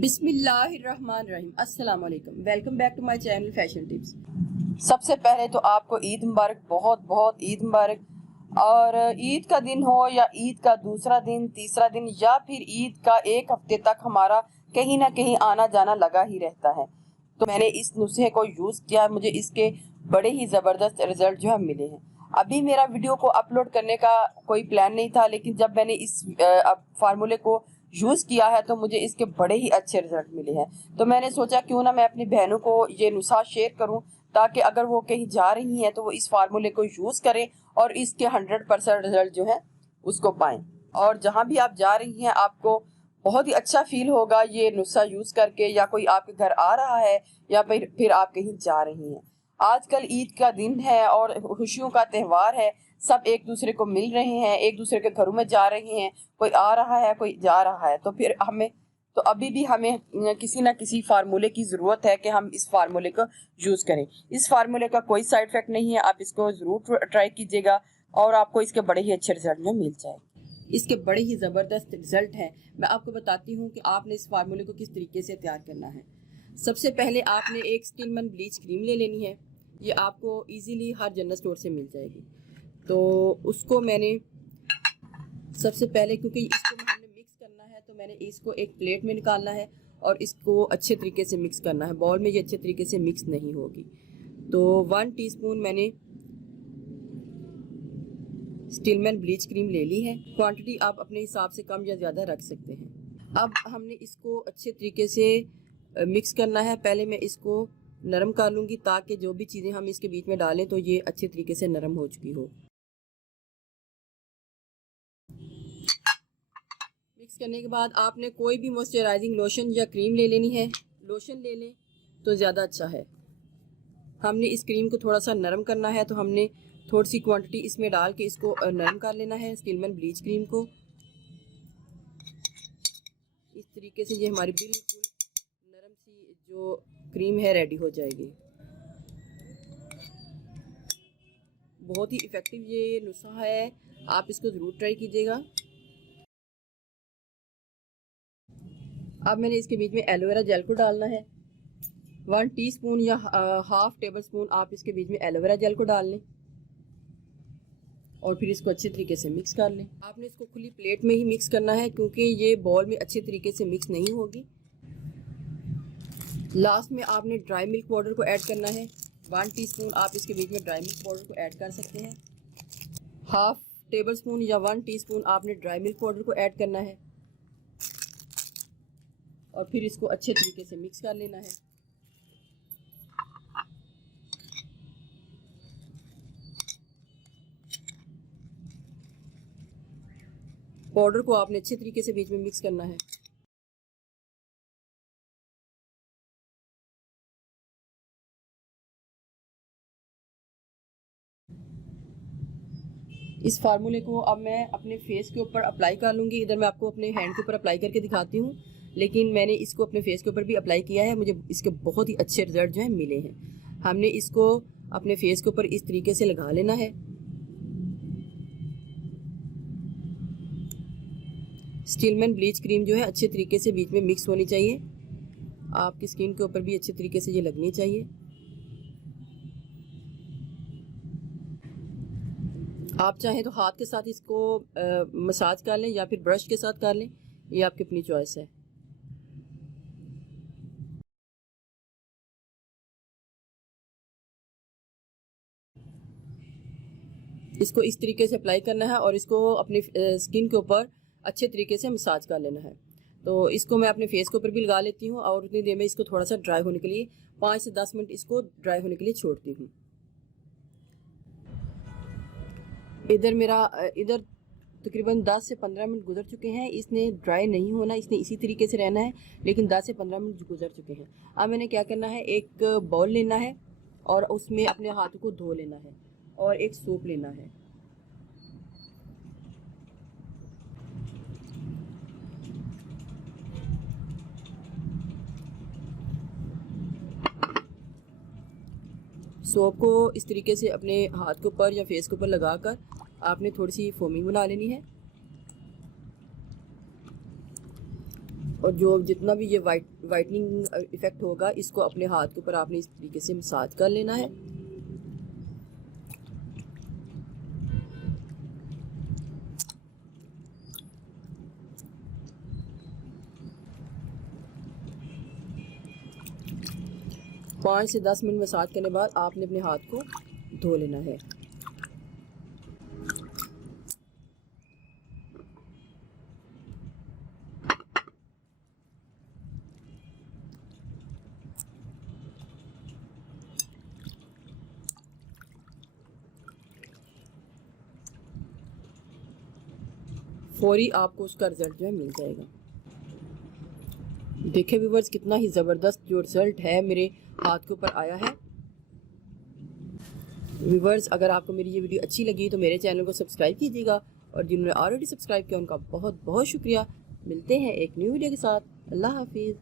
बिस्मिल्लाहिर्रहमानिर्रहीम। अस्सलाम वालेकुम। Welcome back to my channel fashion tips. सबसे पहले तो आपको ईद मुबारक, बहुत बहुत ईद मुबारक। और ईद का दिन हो या ईद का दूसरा दिन, तीसरा दिन, या फिर ईद का एक हफ्ते तक हमारा कहीं ना कहीं आना जाना लगा ही रहता है। तो मैंने इस नुस्खे को यूज़ किया, मुझे इसके बड़े ही ज़बरदस्त रिजल्ट जो है मिले हैं। अभी मेरा वीडियो को अपलोड करने का कोई प्लान नहीं था, लेकिन जब मैंने इस फार्मूले को यूज़ किया है तो मुझे इसके बड़े ही अच्छे रिजल्ट मिले हैं। तो मैंने सोचा क्यों ना मैं अपनी बहनों को ये नुस्खा शेयर करूं, ताकि अगर वो कहीं जा रही हैं तो वो इस फार्मूले को यूज़ करें और इसके 100% रिजल्ट जो है उसको पाएं। और जहां भी आप जा रही हैं आपको बहुत ही अच्छा फील होगा ये नुस्खा यूज़ करके, या कोई आपके घर आ रहा है या फिर आप कहीं जा रही हैं। आजकल ईद का दिन है और खुशियों का त्यौहार है, सब एक दूसरे को मिल रहे हैं, एक दूसरे के घरों में जा रहे हैं, कोई आ रहा है कोई जा रहा है। तो फिर अभी भी हमें किसी ना किसी फार्मूले की ज़रूरत है कि हम इस फार्मूले को यूज़ करें। इस फार्मूले का कोई साइड इफेक्ट नहीं है, आप इसको ज़रूर ट्राई कीजिएगा और आपको इसके बड़े ही अच्छे रिजल्ट में मिल जाए। इसके बड़े ही ज़बरदस्त रिजल्ट हैं। मैं आपको बताती हूँ कि आपने इस फार्मूले को किस तरीके से तैयार करना है। सबसे पहले आपने एक स्किनमन ब्लीच क्रीम ले लेनी है। ये आपको इजीली हर जनरल स्टोर से मिल जाएगी। तो उसको मैंने सबसे पहले, क्योंकि इसको हमने मिक्स करना है, तो मैंने इसको एक प्लेट में निकालना है और इसको अच्छे तरीके से मिक्स करना है। बॉल में ये अच्छे तरीके से मिक्स नहीं होगी। तो 1 टीस्पून मैंने स्टिलमैन ब्लीच क्रीम ले ली है। क्वांटिटी आप अपने हिसाब से कम या ज़्यादा रख सकते हैं। अब हमने इसको अच्छे तरीके से मिक्स करना है। पहले मैं इसको नरम कर लूँगी ताकि जो भी चीज़ें हम इसके बीच में डालें तो ये अच्छे तरीके से नरम हो चुकी हो। मिक्स करने के बाद आपने कोई भी मॉइस्चराइजिंग लोशन या क्रीम ले लेनी है। लोशन ले लें तो ज़्यादा अच्छा है। हमने इस क्रीम को थोड़ा सा नरम करना है, तो हमने थोड़ी सी क्वांटिटी इसमें डाल के इसको नरम कर लेना है। स्टिलमैन ब्लीच क्रीम को इस तरीके से ये हमारी बिल्कुल नरम सी जो क्रीम है रेडी हो जाएगी। बहुत ही इफ़ेक्टिव ये नुस्खा है, आप इसको ज़रूर ट्राई कीजिएगा। अब मैंने इसके बीच में एलोवेरा जेल को डालना है। 1 टीस्पून या हाफ टेबल स्पून आप इसके बीच में एलोवेरा जेल को डाल लें और फिर इसको अच्छे तरीके से मिक्स कर लें। आपने इसको खुली प्लेट में ही मिक्स करना है, क्योंकि ये बॉल में अच्छे तरीके से मिक्स नहीं होगी। लास्ट में आपने ड्राई मिल्क पाउडर को ऐड करना है। 1 टीस्पून आप इसके बीच में ड्राई मिल्क पाउडर को ऐड कर सकते हैं। हाफ टेबल स्पून या 1 टीस्पून आपने ड्राई मिल्क पाउडर को ऐड करना है और फिर इसको अच्छे तरीके से मिक्स कर लेना है। पाउडर को आपने अच्छे तरीके से बीच में मिक्स करना है। इस फार्मूले को अब मैं अपने फेस के ऊपर अप्लाई कर लूँगी। इधर मैं आपको अपने हैंड के ऊपर अप्लाई करके दिखाती हूँ, लेकिन मैंने इसको अपने फेस के ऊपर भी अप्लाई किया है। मुझे इसके बहुत ही अच्छे रिजल्ट जो है मिले हैं। हमने इसको अपने फेस के ऊपर इस तरीके से लगा लेना है। स्टिलमैन ब्लीच क्रीम जो है अच्छे तरीके से बीच में मिक्स होनी चाहिए। आपकी स्किन के ऊपर भी अच्छे तरीके से ये लगनी चाहिए। आप चाहें तो हाथ के साथ इसको मसाज कर लें या फिर ब्रश के साथ कर लें, ये आपकी अपनी चॉइस है। इसको इस तरीके से अप्लाई करना है और इसको अपनी स्किन के ऊपर अच्छे तरीके से मसाज कर लेना है। तो इसको मैं अपने फेस के ऊपर भी लगा लेती हूँ और उतनी देर में इसको थोड़ा सा ड्राई होने के लिए 5 से 10 मिनट इसको ड्राई होने के लिए छोड़ती हूँ। इधर तकरीबन 10 से 15 मिनट गुजर चुके हैं। इसने ड्राई नहीं होना, इसने इसी तरीके से रहना है, लेकिन 10 से 15 मिनट गुजर चुके हैं। अब मैंने क्या करना है, एक बाउल लेना है और उसमें अपने हाथों को धो लेना है और एक सोप लेना है। सोप को इस तरीके से अपने हाथ के ऊपर या फेस के ऊपर लगाकर आपने थोड़ी सी फोमिंग बना लेनी है। और जो जितना भी ये वाइटनिंग इफ़ेक्ट होगा इसको अपने हाथ के ऊपर आपने इस तरीके से मसाज कर लेना है। पाँच से 10 मिनट मसाज करने के बाद आपने अपने हाथ को धो लेना है। फौरी आपको उसका रिज़ल्ट जो है मिल जाएगा। देखिए व्यूअर्स, कितना ही ज़बरदस्त जो रिज़ल्ट है मेरे हाथ के ऊपर आया है। व्यूअर्स, अगर आपको मेरी ये वीडियो अच्छी लगी तो मेरे चैनल को सब्सक्राइब कीजिएगा, और जिन्होंने ऑलरेडी सब्सक्राइब किया उनका बहुत बहुत शुक्रिया। मिलते हैं एक न्यू वीडियो के साथ। अल्लाह हाफिज़।